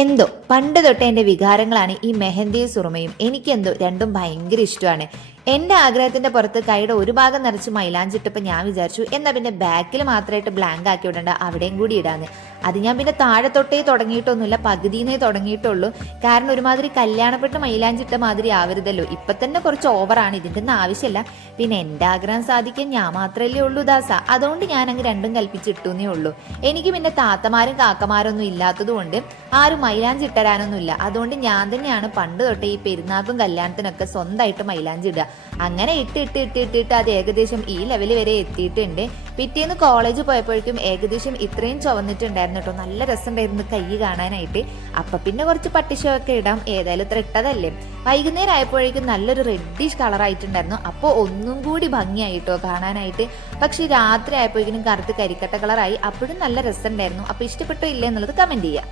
എന്തോ പണ്ട് തൊട്ടേ എൻ്റെ വികാരങ്ങളാണ് ഈ മെഹന്തിയും സുറുമയും. എനിക്കെന്തോ രണ്ടും ഭയങ്കര ഇഷ്ടമാണ്. എൻ്റെ ആഗ്രഹത്തിന്റെ പുറത്ത് കൈയുടെ ഒരു ഭാഗം നിറച്ച് മൈലാഞ്ചിട്ടപ്പോൾ ഞാൻ വിചാരിച്ചു എന്നാ പിന്നെ ബാക്കിൽ മാത്രമായിട്ട് ബ്ലാങ്ക് ആക്കി വിടണ്ട, അവിടെയും കൂടി ഇടാന്ന്. അത് ഞാൻ പിന്നെ താഴെ തൊട്ടേ തുടങ്ങിയിട്ടൊന്നുമില്ല, പകുതിന്നേ തുടങ്ങിയിട്ടുള്ളൂ. കാരണം ഒരുമാതിരി കല്യാണപ്പെട്ട് മൈലാഞ്ചിട്ട മാതിരി ആവരുതല്ലോ. ഇപ്പൊ തന്നെ കുറച്ച് ഓവറാണ്, ഇതിൻ്റെ ഒന്നും ആവശ്യമില്ല. പിന്നെ എൻ്റെ ആഗ്രഹം സാധിക്കാൻ ഞാൻ മാത്രമല്ലേ ഉള്ളൂ ദാസ, അതുകൊണ്ട് ഞാൻ അങ്ങ് രണ്ടും കൽപ്പിച്ചിട്ടൂന്നേ ഉള്ളൂ. എനിക്ക് പിന്നെ താത്തമാരും കാക്കമാരൊന്നും ഇല്ലാത്തത് കൊണ്ട് ആരും മൈലാഞ്ചി ഇട്ടരാനൊന്നുമില്ല. അതുകൊണ്ട് ഞാൻ തന്നെയാണ് പണ്ട് തൊട്ടേ ഈ പെരുന്നാക്കും കല്യാണത്തിനൊക്കെ സ്വന്തമായിട്ട് മൈലാഞ്ചി ഇടുക. അങ്ങനെ ഇട്ടിട്ട് അത് ഏകദേശം ഈ ലെവൽ വരെ എത്തിയിട്ടുണ്ട്. പിറ്റേന്ന് കോളേജ് പോയപ്പോഴേക്കും ഏകദേശം ഇത്രയും ചുവന്നിട്ടുണ്ടായിരുന്നു കേട്ടോ. നല്ല രസമുണ്ടായിരുന്നു കൈ കാണാനായിട്ട്. അപ്പൊ പിന്നെ കുറച്ച് പട്ടിഷോ ഒക്കെ ഇടാം, ഏതായാലും ഇത്ര ഇട്ടതല്ലേ. വൈകുന്നേരം ആയപ്പോഴേക്കും നല്ലൊരു റെഡിഷ് കളർ ആയിട്ടുണ്ടായിരുന്നു. അപ്പോൾ ഒന്നും കൂടി ഭംഗിയായിട്ടോ കാണാനായിട്ട്. പക്ഷെ രാത്രി ആയപ്പോഴേക്കും കറുത്ത് കരിക്കട്ട കളറായി. അപ്പോഴും നല്ല രസമുണ്ടായിരുന്നു. അപ്പൊ ഇഷ്ടപ്പെട്ടോ ഇല്ലേ എന്നുള്ളത് കമന്റ് ചെയ്യാം.